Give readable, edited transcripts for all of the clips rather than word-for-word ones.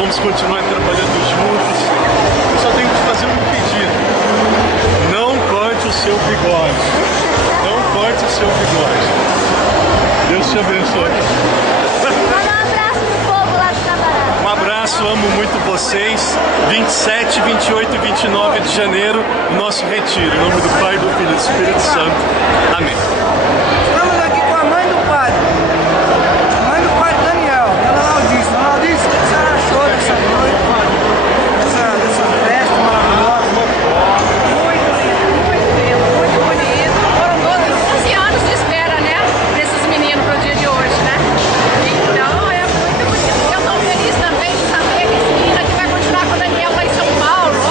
vamos continuar trabalhando juntos. Eu só tenho que te fazer um pedido. Não corte o seu bigode. Não corte o seu bigode. Deus te abençoe. Manda um abraço pro povo lá do Camarada. Um abraço, amo muito vocês. 27, 28 e 29 de janeiro, o nosso retiro. Em nome do Pai, do Filho e do Espírito Santo. Amém. Estamos aqui com a mãe do padre. Mãe do padre Daniel. Ela disse, o que a senhora achou dessa noite? Dessa festa maravilhosa? Muito lindo, muito bonito. Foram 12 anos de espera, né? Desses meninos pro dia de hoje, né? Então é muito bonito. Eu estou feliz também de saber que esse menino aqui vai continuar com o Daniel lá em São Paulo. Ó.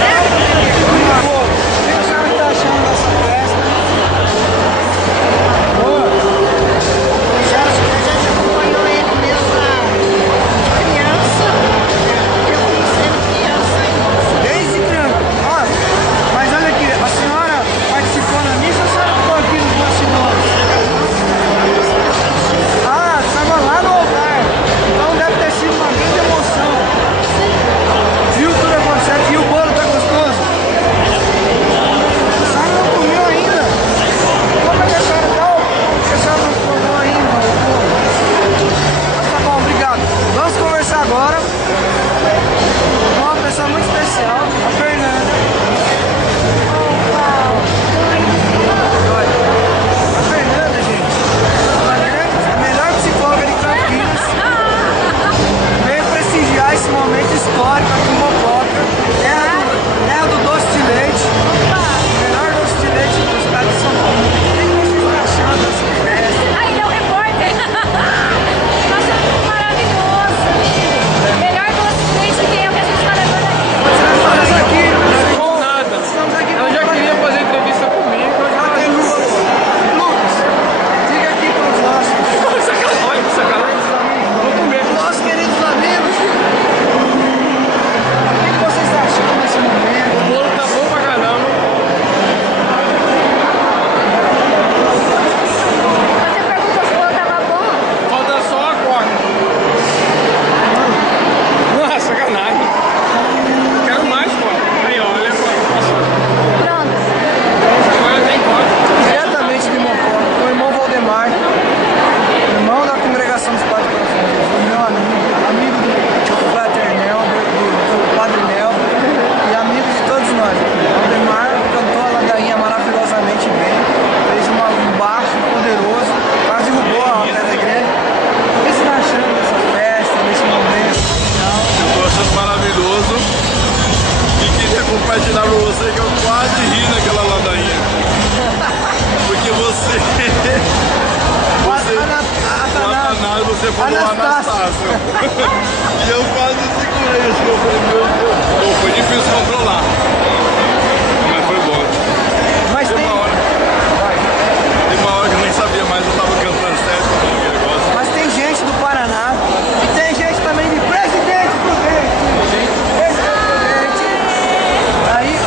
Certo? O que a senhora está achando dessa festa? A gente acompanhou ele mesmo de criança. Eu conhecendo criança ainda. Desde criança. Olha, mas olha aqui, a senhora participou na missa ou a senhora ficou aqui nos bastidores? Ah, estava lá no altar. Então deve ter sido uma grande emoção. Viu tudo acontecendo? E o bolo tá gostoso? A senhora não comeu ainda? Como é que a senhora tá? Por que a senhora não comeu ainda o bolo? Mas tá bom, obrigado. Vamos conversar agora com uma pessoa muito especial, a Fernanda. A Fernanda, gente, a melhor psicóloga de Campinas, veio prestigiar esse momento histórico aqui em Mococa. É a do doce de leite, o melhor doce de leite do estado de São Paulo. O que você está achando dessa festa? Ai, ele é o repórter. Nossa, maravilhoso. Melhor doce de leite que é o que a gente está levando aqui. Estamos aqui, Nada. estamos aqui Ela já queria fazer entrevista comigo. Cadê Lucas? Lucas, diga aqui para os nossos Olha que sacanagem. Vou comer. nossos queridos amigos. O que você está achando nesse momento? O bolo tá bom pra caramba. Você perguntou se o bolo tava bom? Falta só a coca. Ah, sacanagem. Quero mais, pô. Aí, ó, olha só. Pronto. Agora tem coca. Diretamente de Mococa, com o irmão Valdemar, irmão da congregação dos Padres Coração de Jesus, meu amigo do Frater Nel, do Padre Nel e amigo de todos nós. Valdemar cantou a ladainha maravilhosamente bem, fez um baixo poderoso, quase derrubou a pé da igreja. O que você está achando dessa festa, desse momento final? Eu tô achando maravilhoso. E queria compartilhar com você que eu quase ri naquela ladainha. Porque você. Satanás, você falou Anastácio. Anastácio. E eu quase segurei, acho que eu falei, meu Deus. Pô, foi difícil controlar. Mas foi bom. Mas Tem tem, uma hora que eu nem sabia mais, eu tava cantando certo com aquele negócio. mas tem gente do Paraná e tem gente também de Presidente Prudente. Presidente Prudente. Aí, o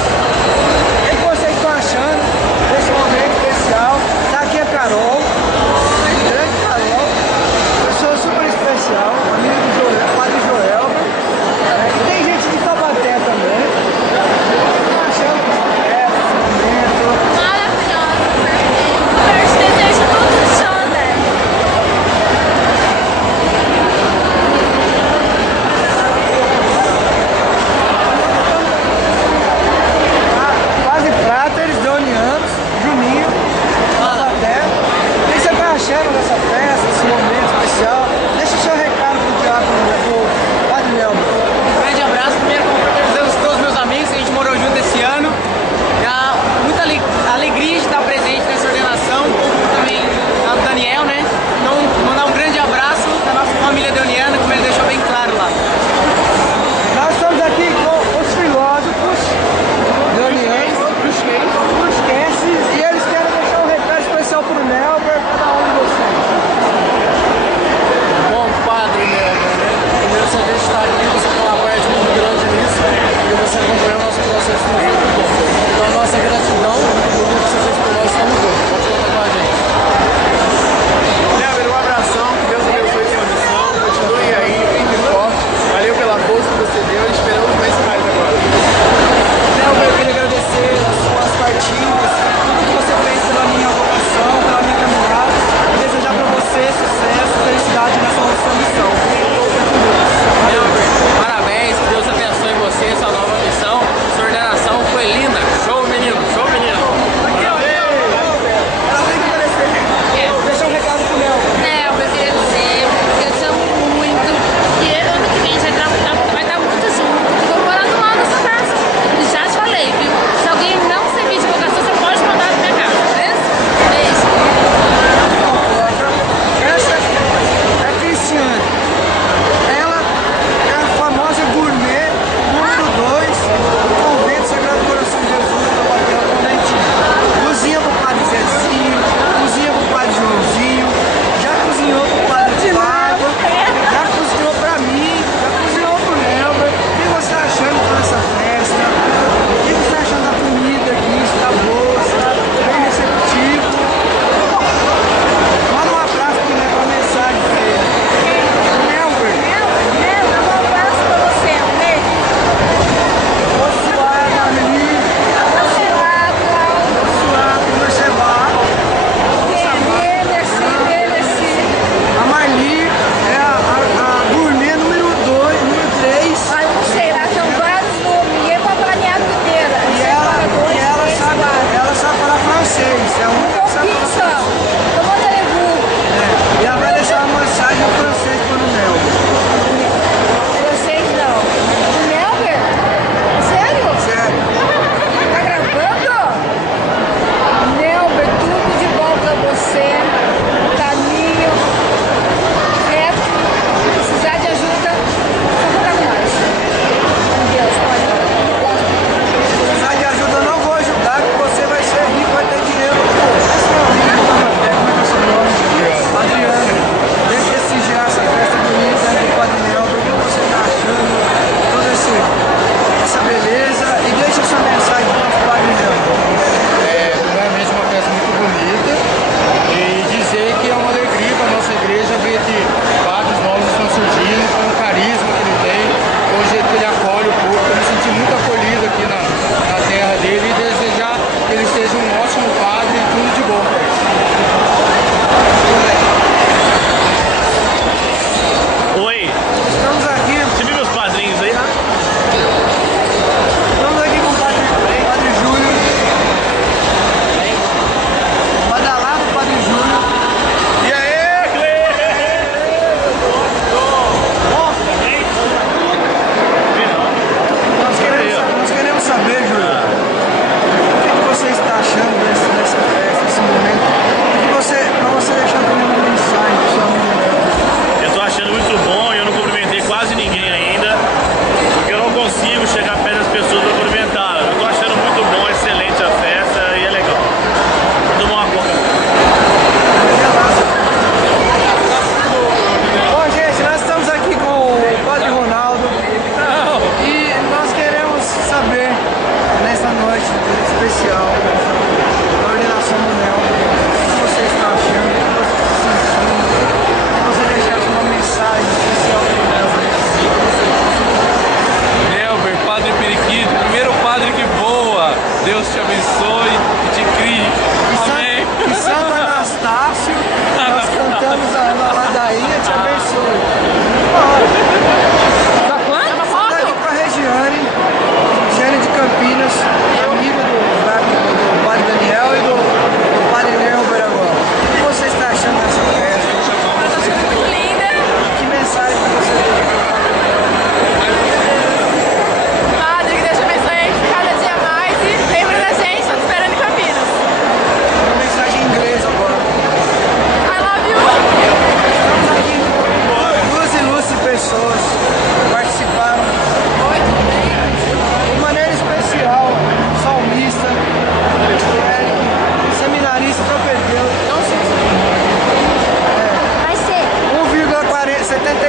que vocês estão achando desse momento especial? Tá aqui a Carol, grande Carol, pessoa super especial, amigo do Padre Joel. E tem gente de Taubaté também.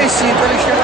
3 cintos ele chega